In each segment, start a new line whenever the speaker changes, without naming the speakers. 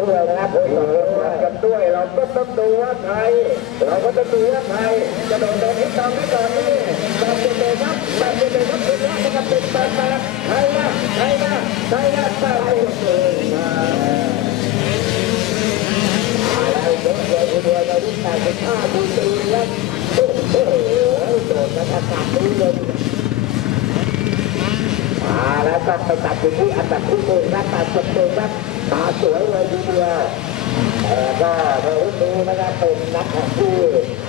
ด้วยนะครับโอ้โหกันด้วยเราก็ต้องดูว่าใครเราก็ต้องดูว่าใครจะโดนโดนให้ตามไม่ตามนี่ตามเป็นเลยครับตามเป็นเลยครับเป็นแล้วนะครับเป็นตามมาใครนะใครนะใครนะตามเลยมาอไรเยอะเลยคุณดูเราที่แต่งเป็นผ้าดูตีแล้วโอ้โหโดนนะครับขาดดูเลย แล้วก็ไปตัดอยู่ที่อันดับที่หนึ่งนะตัดจบเลยครับตาสวยเลยทีเดียวแต่ก็ในรุ่นนี้นะครับเป็นนักแข่งที่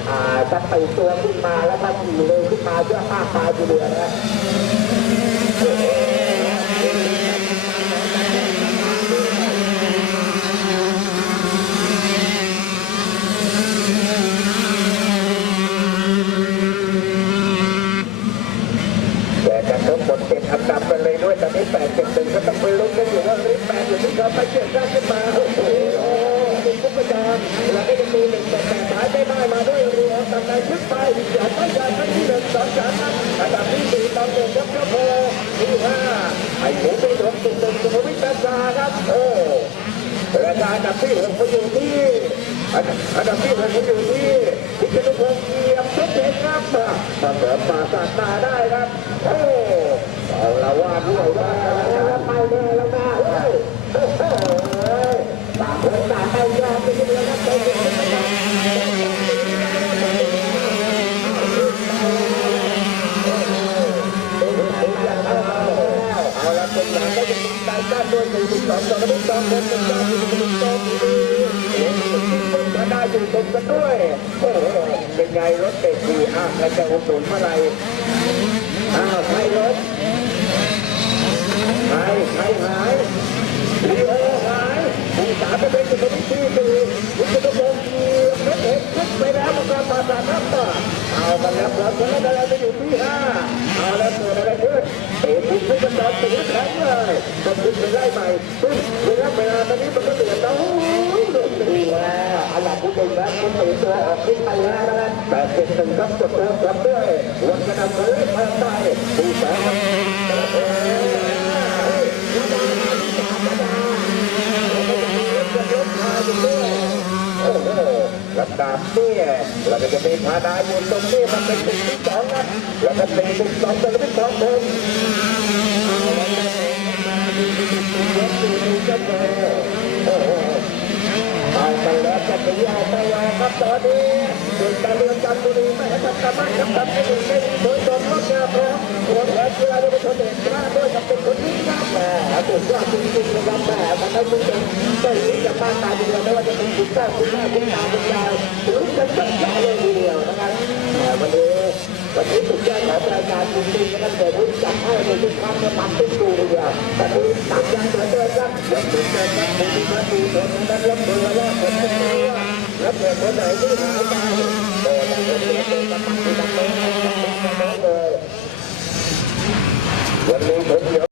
อ่าจะไปตัวขึ้นมาแล้วก็ขี่เร็วขึ้นมาเยอะมากมายทีเดียวนะแต่จะทั้งหมดเป็นอันดับไปเลย ฟแปดอยู่ที่เขาไปเจ็ดได้ขึ้นมาโอ้โหเป็นผู้ประจานแล้วก็จะมีหนึ่งแต่แต่ท้ายไม่ได้มาด้วยเรือตำนานขึ้นไปอย่าไปอย่าทั้งที่หนึ่งสองสามครับอันดับที่สี่ตอนหนึ่งครับเจ้าโพที่ห้าไอ้หมูเป็นหลวงจุดหนึ่งสุภวิทย์ตาครับโอ้ราคาอันดับที่หกมาอยู่ที่อันดับอันดับที่หกมาอยู่ที่พิจิตรพงศ์เกียรติเพชรครับมาเสริมมาสาดตาได้ครับโอ้เอาละว่าด้วยว่า ด้วยหนึ่งสองสองหนึ่งสองหนึ่งสองหนึ่งสองหนึ่งสองมาได้อยู่ตรงกันด้วยโอ้โหเป็นไงรถเตะดีอะแล้วจะอุดหนุนเมื่อไหร่อ้าวใครรถใครใครหายลีโอหายผู้สามจะเป็นจุดที่สี่สี่คุณจะต้องมองทีเม็ดเอ็กซ์ขึ้นไปแล้วมันก็มาสามนับต่อเอากันแล้วครับคนละอะไรไตอนตีแข็งเลยก็ขึ้นไปไล่ใหม่ซึ่งเวลาเวลาตอนนี้มันก็เหลือแล้วโดนตีแล้วอันดับที่หนึ่งแล้วคุณตีตัวออกขึ้นไปแล้วนะแต่เจ็ดหนึ่งครับกดเตัวกลับด้วยวันกระดำเลยเพิ่มไปผู้สามโอ้โหลำดับเนี่ยเราก็จะมีพาดาอยู่ตรงนี้มันเป็นจุดที่สองนะแล้วก็เป็นจุดสองเป็นจุดสองคนเอา ตอนนี้เด็กการเรียนจันทบุรีไม่ให้ทำการบ้านทำการให้ดูในโดยตรงรถงานพร้อมหัวแถวเรือได้ไปชนเด็กกล้าด้วยกับเป็นคนที่กล้าแหมสุดยอดจริงๆนะครับแหมมันได้คุณเป็นได้รู้จักบ้านตาดีไม่ว่าจะเป็นคุณพ่อคุณแม่คุณตาคุณยายหรือจะเป็นยายเลยทีเดียวนะครับวันนี้วันนี้สุดยอดของรายการจริงๆนะครับเดี๋ยวจักให้ในทุกครั้งเนี่ยมันเป็นดูเลยแต่ดูตัดยังเหมือนเดิมครับยังเหมือนเดิมครับดูมาดูเดินนั้นรับมือว่าผมจะรู้ว่ารับเงินคนไหนที่หายไปโอ้ยคนเดียวเป็นกำลังใจเลยวันนี้ผม